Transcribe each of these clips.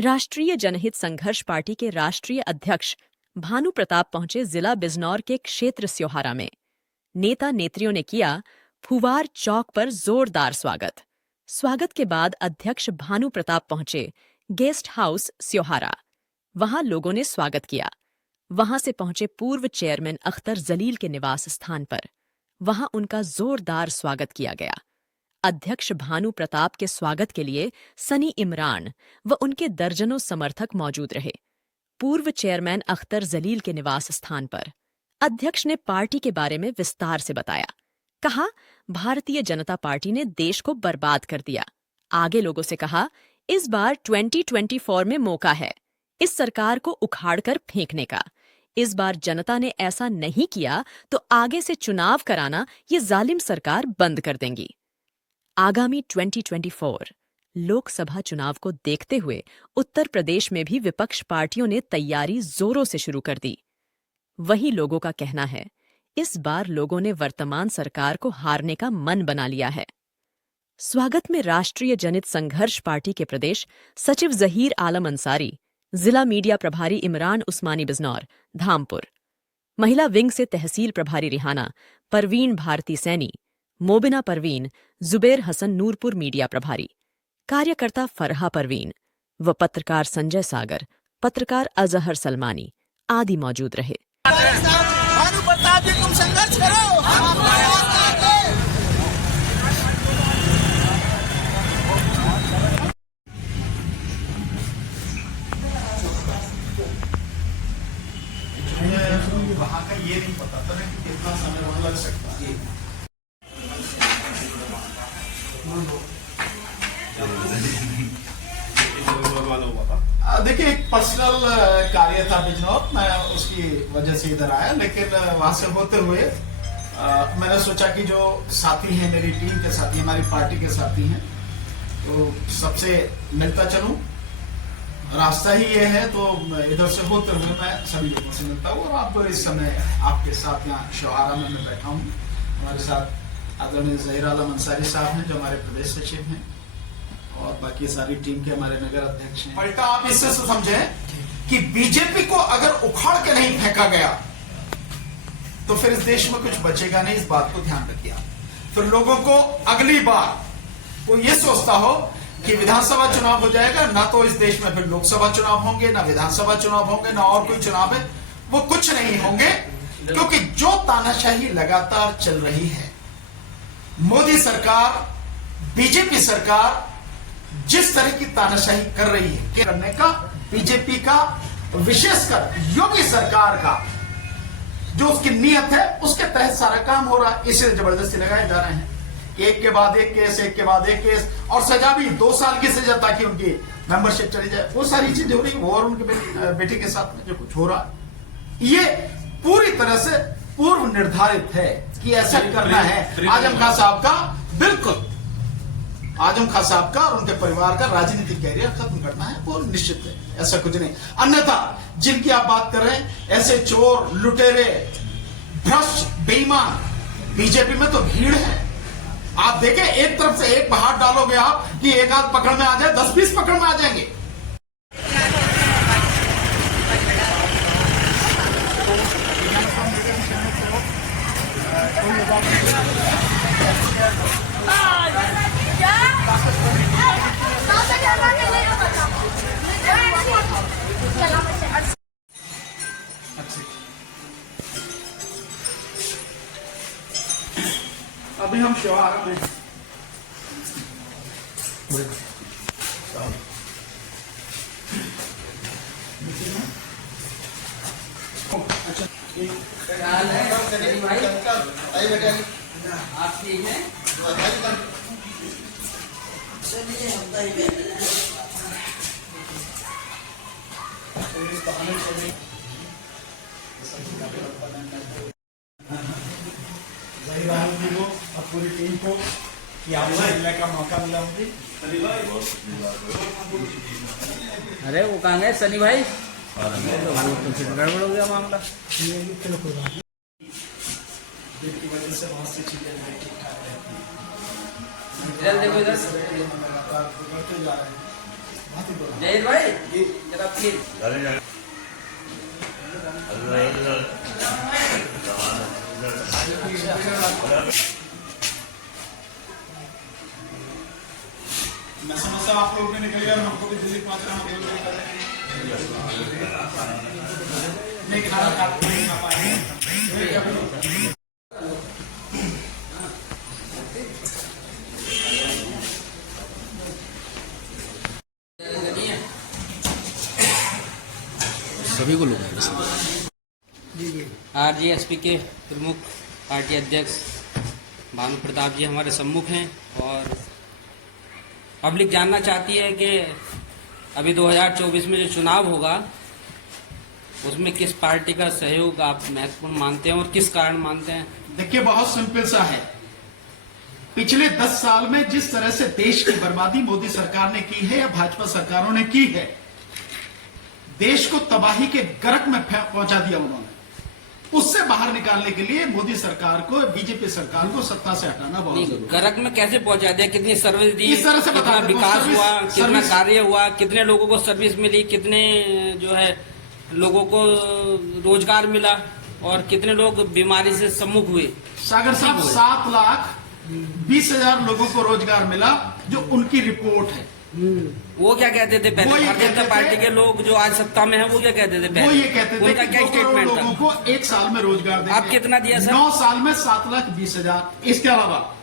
राष्ट्रीय जनहित संघर्ष पार्टी के राष्ट्रीय अध्यक्ष भानु प्रताप पहुंचे जिला बिजनौर के क्षेत्र स्योहारा में। नेता नेत्रियों ने किया फुवार चौक पर जोरदार स्वागत। स्वागत के बाद अध्यक्ष भानु प्रताप पहुंचे गेस्ट हाउस स्योहारा। वहां लोगों ने स्वागत किया। वहां से पहुंचे पूर्व चेयरमैन अख्तर जलील के निवास स्थान पर। वहां उनका जोरदार स्वागत किया गया। अध्यक्ष भानु प्रताप के स्वागत के लिए सनी इमरान व उनके दर्जनों समर्थक मौजूद रहे। पूर्व चेयरमैन अख्तर जलील के निवास स्थान पर अध्यक्ष ने पार्टी के बारे में विस्तार से बताया। कहा, भारतीय जनता पार्टी ने देश को बर्बाद कर दिया। आगे लोगों से कहा, इस बार 2024 में मौका है इस सरकार को उखाड़कर फेंकने का। इस बार जनता ने ऐसा नहीं किया तो आगे से चुनाव कराना ये जालिम सरकार बंद कर देंगी। आगामी 2024 लोकसभा चुनाव को देखते हुए उत्तर प्रदेश में भी विपक्ष पार्टियों ने तैयारी जोरों से शुरू कर दी। वहीं लोगों का कहना है, इस बार लोगों ने वर्तमान सरकार को हारने का मन बना लिया है। स्वागत में राष्ट्रीय जनहित संघर्ष पार्टी के प्रदेश सचिव जहीर आलम अंसारी, जिला मीडिया प्रभारी इमरान उस्मानी बिजनौर धामपुर, महिला विंग से तहसील प्रभारी रिहाना परवीन भारती सैनी, मोबिना परवीन, जुबेर हसन नूरपुर मीडिया प्रभारी, कार्यकर्ता फरहा परवीन व पत्रकार संजय सागर, पत्रकार अजहर सलमानी आदि मौजूद रहे। भानु प्रताप जी, तुम संघर्ष करो। वहाँ का ये नहीं पता था कि कितना समय वहाँ लग सकता है। देखिए, एक पर्सनल कार्य था बिजनौर, मैं उसकी वजह से इधर आया, लेकिन वहां से होते हुए मैंने सोचा कि जो साथी हैं, मेरी टीम के साथी, हमारी पार्टी के साथी हैं, तो सबसे मिलता चलूं। रास्ता ही ये है, तो इधर से होते हुए मैं सभी लोगों से मिलता हूँ। और आप इस समय आपके साथ यहाँ स्योहारा में मैं बैठा हूँ। हमारे साथ आदरणीय जहीर आलम अंसारी साहब हैं, जो हमारे प्रदेश सचिव हैं, और बाकी सारी टीम के हमारे नगर अध्यक्ष हैं। पलटा आप इससे समझें कि बीजेपी को अगर उखाड़ के नहीं फेंका गया तो फिर इस देश में कुछ बचेगा नहीं। इस बात को ध्यान रखिए। फिर लोगों को अगली बार वो ये सोचता हो कि विधानसभा चुनाव हो जाएगा, ना तो इस देश में फिर लोकसभा चुनाव होंगे, ना विधानसभा चुनाव होंगे, ना और कोई चुनाव है, वो कुछ नहीं होंगे। क्योंकि जो तानाशाही लगातार चल रही है, मोदी सरकार, बीजेपी सरकार जिस तरह की तानाशाही कर रही है, करने का बीजेपी का, विशेषकर योगी सरकार का जो उसकी नीयत है, उसके तहत सारा काम हो रहा है। इसे जबरदस्ती लगाए जा रहे हैं, एक के बाद एक केस, एक के बाद एक केस, और सजा भी 2 साल की सजा ताकि उनकी मेंबरशिप चली जाए। वो सारी चीजें हो रही है। वो और उनके बेटे के साथ में जो कुछ हो रहा है, ये पूरी तरह से पूर्व निर्धारित है कि ऐसा करना है। आजम खान साहब का, बिल्कुल आजम खान साहब का और उनके परिवार का राजनीतिक कैरियर खत्म करना है, वो निश्चित है, ऐसा कुछ नहीं। अन्यथा जिनकी आप बात कर रहे हैं, ऐसे चोर, लुटेरे, भ्रष्ट, बेईमान बीजेपी में तो भीड़ है। आप देखें, एक तरफ से एक हाथ डालोगे आप कि एक आध पकड़ में आ जाए, 10-20 पकड़ में आ जाएंगे। अभी हम स्योहारा में आप ठीक हैं? और पूरी टीम को कि आपको मिलने का मौका मिला मुझे। अरे वो कहाँ गए सनी भाई? तो फिर गड़बड़ हो गया मामला। की वजह से बहुत सी चीजें ठीक ठाक रहती हैं। इधर देखो, इधर लगातार बिगड़ते जा रहे हैं। जय भाई जरा प्लीज मैं समझता हूँ आप लोग ने निकल गया, हमको भी दिल्ली पहुंचना नहीं, खाना नहीं खा पाएंगे। सभी को लोग आरजेएसपी के प्रमुख पार्टी अध्यक्ष भानु प्रताप जी हमारे सम्मुख हैं और पब्लिक जानना चाहती है कि अभी 2024 में जो चुनाव होगा उसमें किस पार्टी का सहयोग आप महत्वपूर्ण मानते हैं और किस कारण मानते हैं। देखिए, बहुत सिंपल सा है। पिछले 10 साल में जिस तरह से देश की बर्बादी मोदी सरकार ने की है या भाजपा सरकारों ने की है, देश को तबाही के गर्क में पहुंचा दिया उन्होंने। उससे बाहर निकालने के लिए मोदी सरकार को, बीजेपी सरकार को सत्ता से हटाना बहुत जरूरी है। गर्क में कैसे पहुंचा दिया? कितनी सर्विस दी, इस तरह से कितना बता दें, विकास सर्विस- हुआ, कितना सर्विस- कार्य हुआ, कितने लोगों को सर्विस मिली, कितने जो है लोगों को रोजगार मिला और कितने लोग बीमारी से सम्मुख हुए। सागर साहब, 7,20,000 लोगों को रोजगार मिला, जो उनकी रिपोर्ट है। वो क्या कहते थे पहले? वो ये भारतीय जनता कहते पार्टी थे- के लोग जो आज सत्ता में है वो क्या कहते थे पहले? वो ये कहते थे उनका कि क्या 2 करोड़ स्टेटमेंट लोगों था? को 1 साल में रोजगार देंगे। आप कितना दिया सर? 9 साल में 7,20,000। इसके अलावा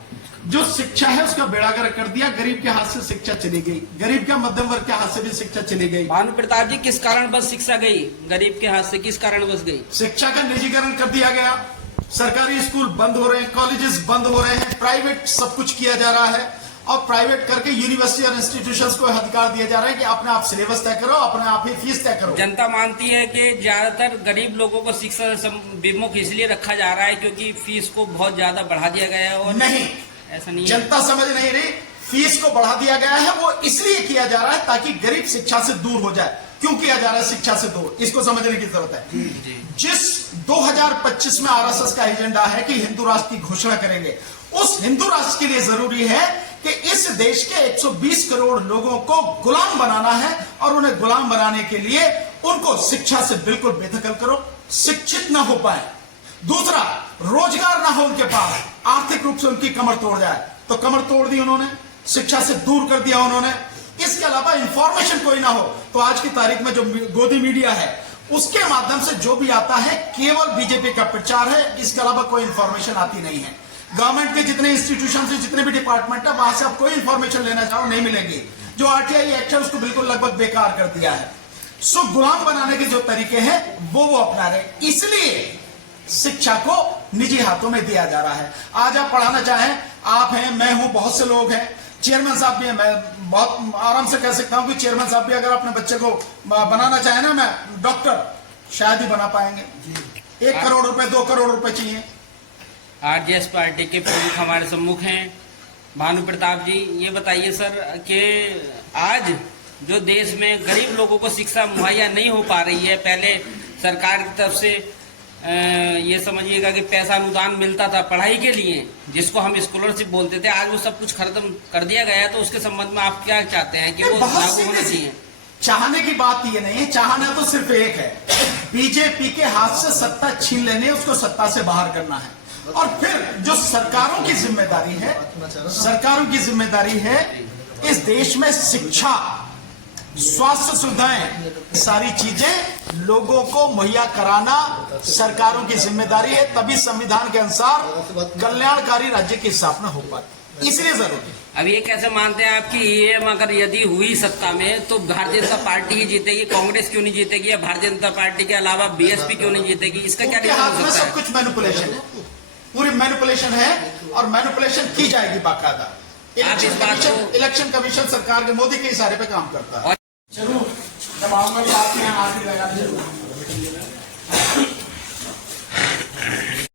जो शिक्षा है उसका बेड़ागर्क कर दिया। गरीब के हाथ से शिक्षा चली गई, गरीब के मध्यम वर्ग के हाथ से भी शिक्षा चली गई। भानु प्रताप जी, किस कारण बस शिक्षा गई गरीब के हाथ से? किस कारण बस गई? शिक्षा का निजीकरण कर दिया गया। सरकारी स्कूल बंद हो रहे हैं, कॉलेजेस बंद हो रहे हैं, प्राइवेट सब कुछ किया जा रहा है और प्राइवेट करके यूनिवर्सिटी और इंस्टीट्यूशंस को अधिकार दिया जा रहा है कि अपने आप सिलेबस तय करो, अपने आप ही फीस तय करो। जनता मानती है कि ज्यादातर गरीब लोगों को शिक्षा से विमुख इसलिए रखा जा रहा है क्योंकि फीस को बहुत ज्यादा बढ़ा दिया गया है। और नहीं, ऐसा नहीं है। जनता समझ नहीं रही। फीस को बढ़ा दिया गया है, वो इसलिए किया जा रहा है ताकि गरीब शिक्षा से दूर हो जाए। क्यों किया जा रहा है शिक्षा से दूर, इसको समझने की जरूरत है। जिस 2025 में आरएसएस का एजेंडा है कि हिंदू राष्ट्र की घोषणा करेंगे, उस हिंदू राष्ट्र के लिए जरूरी है कि इस देश के 120 करोड़ लोगों को गुलाम बनाना है और उन्हें गुलाम बनाने के लिए उनको शिक्षा से बिल्कुल बेदखल करो, शिक्षित ना हो पाए। दूसरा, रोजगार ना हो उनके पास, आर्थिक रूप से उनकी कमर तोड़ जाए, तो कमर तोड़ दी उन्होंने, शिक्षा से दूर कर दिया उन्होंने। इसके अलावा इंफॉर्मेशन कोई ना हो, तो आज की तारीख में जो गोदी मीडिया है उसके माध्यम से जो भी आता है केवल बीजेपी का प्रचार है, इसके अलावा कोई इंफॉर्मेशन आती नहीं है। गवर्नमेंट के जितने इंस्टीट्यूशन है, जितने भी डिपार्टमेंट है, वहां से आप कोई इंफॉर्मेशन लेना चाहो नहीं मिलेगी। जो आरटीआई एक्ट है उसको बिल्कुल लगभग बेकार कर दिया है। सो गुलाम बनाने के जो तरीके हैं वो अपना रहे, इसलिए शिक्षा को निजी हाथों में दिया जा रहा है। आज आप पढ़ाना चाहें, आप हैं, मैं हूं, बहुत से लोग हैं, चेयरमैन साहब भी हैं। मैं बहुत आराम से कह सकता हूं कि चेयरमैन साहब भी अगर अपने बच्चे को बनाना चाहे ना, मैं डॉक्टर शायद ही बना पाएंगे। 1 करोड़ रुपए, 2 करोड़ रुपए चाहिए। आरजेएस पार्टी के प्रमुख हमारे सम्मुख हैं भानु प्रताप जी। ये बताइए सर कि आज जो देश में गरीब लोगों को शिक्षा मुहैया नहीं हो पा रही है, पहले सरकार की तरफ से ये समझिएगा कि पैसा अनुदान मिलता था पढ़ाई के लिए, जिसको हम स्कॉलरशिप बोलते थे, आज वो सब कुछ खत्म कर दिया गया है। तो उसके संबंध में आप क्या चाहते हैं कि वो लागू होना चाहिए? चाहने की बात ये नहीं है, चाहना तो सिर्फ एक है, बीजेपी के हाथ से सत्ता छीन लेने, उसको सत्ता से बाहर करना है। और फिर जो सरकारों की जिम्मेदारी है, सरकारों की जिम्मेदारी है इस देश में शिक्षा, स्वास्थ्य सुविधाएं, सारी चीजें लोगों को मुहैया कराना सरकारों की जिम्मेदारी है। तभी संविधान के अनुसार कल्याणकारी राज्य की स्थापना हो पाती, इसलिए जरूरी है। अब ये कैसे मानते हैं आप कि ये अगर यदि हुई सत्ता में तो भारतीय जनता पार्टी ही जीतेगी, कांग्रेस क्यों नहीं जीतेगी, या भारतीय जनता पार्टी के अलावा बीएसपी क्यों नहीं जीतेगी? इसका क्या उनके रीजन हाथ हो में सकता सब है? कुछ मैनिपुलेशन है, पूरी मैनिपुलेशन है और मैनिपुलेशन की जाएगी बाकायदा। इलेक्शन कमीशन सरकार के मोदी के इशारे पे काम करता है। जरूर, जब आऊंगा तो आपके यहाँ आके लगा